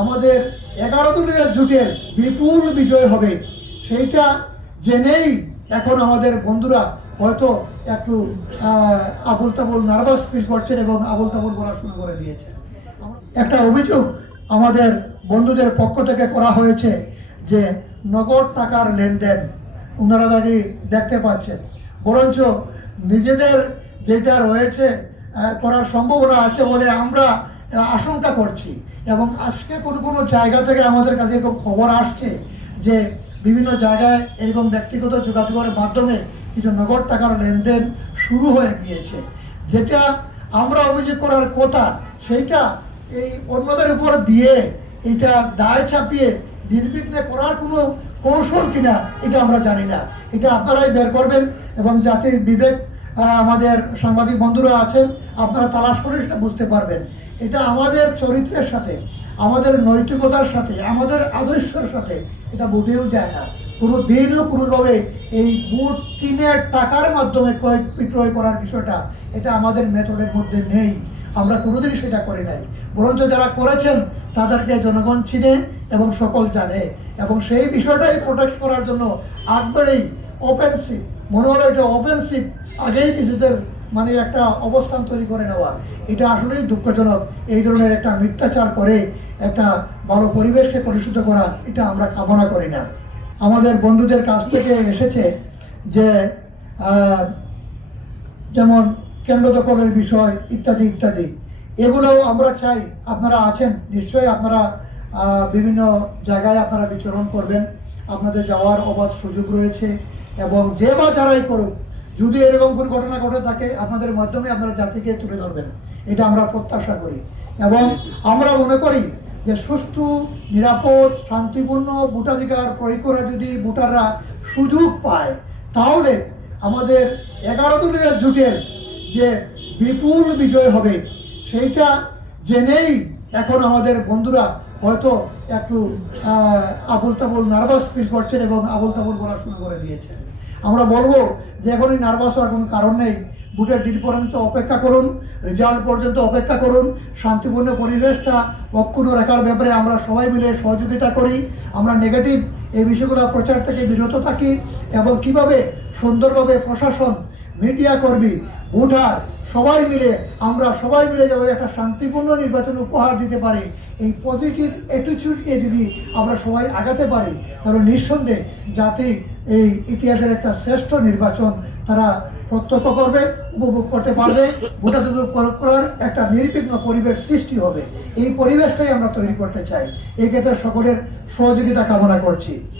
আমাদের এগারো দলীয় জোটের বিপুল বিজয় হবে। সেইটা জেনেই এখন আমাদের বন্ধুরা হয়তো একটু আবুল তাবুল নার্ভাস ফিল করছেন এবং আবুল তাবুল বলা শুরু করে দিয়েছেন। একটা অভিযোগ আমাদের বন্ধুদের পক্ষ থেকে করা হয়েছে যে নগদ টাকার লেনদেন ওনারা দাঁড়ি দেখতে পাচ্ছেন। বরঞ্চ নিজেদের যেটা রয়েছে করার সম্ভাবনা আছে বলে আমরা আশঙ্কা করছি। এবং আজকে কোন কোন জায়গা থেকে আমাদের কাছে এরকম খবর আসছে যে বিভিন্ন জায়গায় এরকম ব্যক্তিগত যোগাযোগের মাধ্যমে কিছু নগদ টাকার লেনদেন শুরু হয়ে গিয়েছে। যেটা আমরা অভিযোগ করার কথা, সেইটা এই অন্যদের উপর দিয়ে এটা দায় চাপিয়ে নির্বিঘ্নে করার কোনো কৌশল কিনা, এটা আমরা জানি না। এটা আপনারাই বের করবেন এবং জাতির বিবেক আমাদের সাংবাদিক বন্ধুরা আছেন আপনারা তালাশ করে সেটা বুঝতে পারবেন। এটা আমাদের চরিত্রের সাথে, আমাদের নৈতিকতার সাথে, আমাদের আদর্শের সাথে এটা বুটেও যায় না। কোনো দিনও কোনোভাবে এই বুট কিনে টাকার মাধ্যমে ক্রয় বিক্রয় করার বিষয়টা, এটা আমাদের মেথডের মধ্যে নেই। আমরা কোনোদিন সেটা করি নাই। বরঞ্চ যারা করেছেন, তাদেরকে জনগণ চিনে এবং সকল জানে। এবং সেই বিষয়টাই প্রোটেক্ট করার জন্য আগবারেই অফেন্সিভ মনে হলো এটা অফেন্সিভ আগেই নিজেদের মানে একটা অবস্থান তৈরি করে নেওয়া। এটা আসলেই দুঃখজনক। এই ধরনের একটা মিথ্যাচার করে একটা ভালো পরিবেশকে কলুষিত করা, এটা আমরা কামনা করি না। আমাদের বন্ধুদের কাছ থেকে এসেছে যে যেমন কেন্দ্র দখলের বিষয় ইত্যাদি ইত্যাদি। এগুলোও আমরা চাই। আপনারা আছেন, নিশ্চয়ই আপনারা বিভিন্ন জায়গায় আপনারা বিচরণ করবেন। আপনাদের যাওয়ার অবাধ সুযোগ রয়েছে এবং যে বা যারাই করুক যদি এরকম কোনো ঘটনা ঘটে থাকে আপনাদের মাধ্যমে আপনারা জাতিকে তুলে ধরবেন। এটা আমরা প্রত্যাশা করি। এবং আমরা মনে করি যে সুষ্ঠু, নিরাপদ, শান্তিপূর্ণ ভোটাধিকার প্রয়োগ করা যদি ভোটাররা সুযোগ পায়, তাহলে আমাদের এগারো দলীয় জোটের যে বিপুল বিজয় হবে, সেইটা জেনেই এখন আমাদের বন্ধুরা হয়তো একটু আবুল তাবুল নার্ভাস ফিল করছেন এবং আবুল তাবুল বলা শুরু করে দিয়েছেন। আমরা বলব যে এখন এই নার্ভাস হওয়ার কোনো কারণ নেই। ভোটের দিন পর্যন্ত অপেক্ষা করুন রেজাল্ট পর্যন্ত অপেক্ষা করুন। শান্তিপূর্ণ পরিবেশটা অক্ষুণ্ণ রাখার ব্যাপারে আমরা সবাই মিলে সহযোগিতা করি। আমরা নেগেটিভ এই বিষয়গুলো প্রচার থেকে বিরত থাকি এবং কীভাবে সুন্দরভাবে প্রশাসন মিডিয়া কর্মী, ভোটার সবাই মিলে, আমরা সবাই মিলে যাব একটা শান্তিপূর্ণ নির্বাচন উপহার দিতে পারি, এই পজিটিভ অ্যাটিচিউডকে যদি আমরা সবাই আগাতে পারি, তাহলে নিঃসন্দেহে জাতি এই ইতিহাসের একটা শ্রেষ্ঠ নির্বাচন তারা প্রত্যক্ষ করবে, উপভোগ করতে পারবে ভোটাধিকার প্রয়োগ করার একটা নির্বিঘ্ন পরিবেশ সৃষ্টি হবে। এই পরিবেশটাই আমরা তৈরি করতে চাই। এই ক্ষেত্রে সকলের সহযোগিতা কামনা করছি।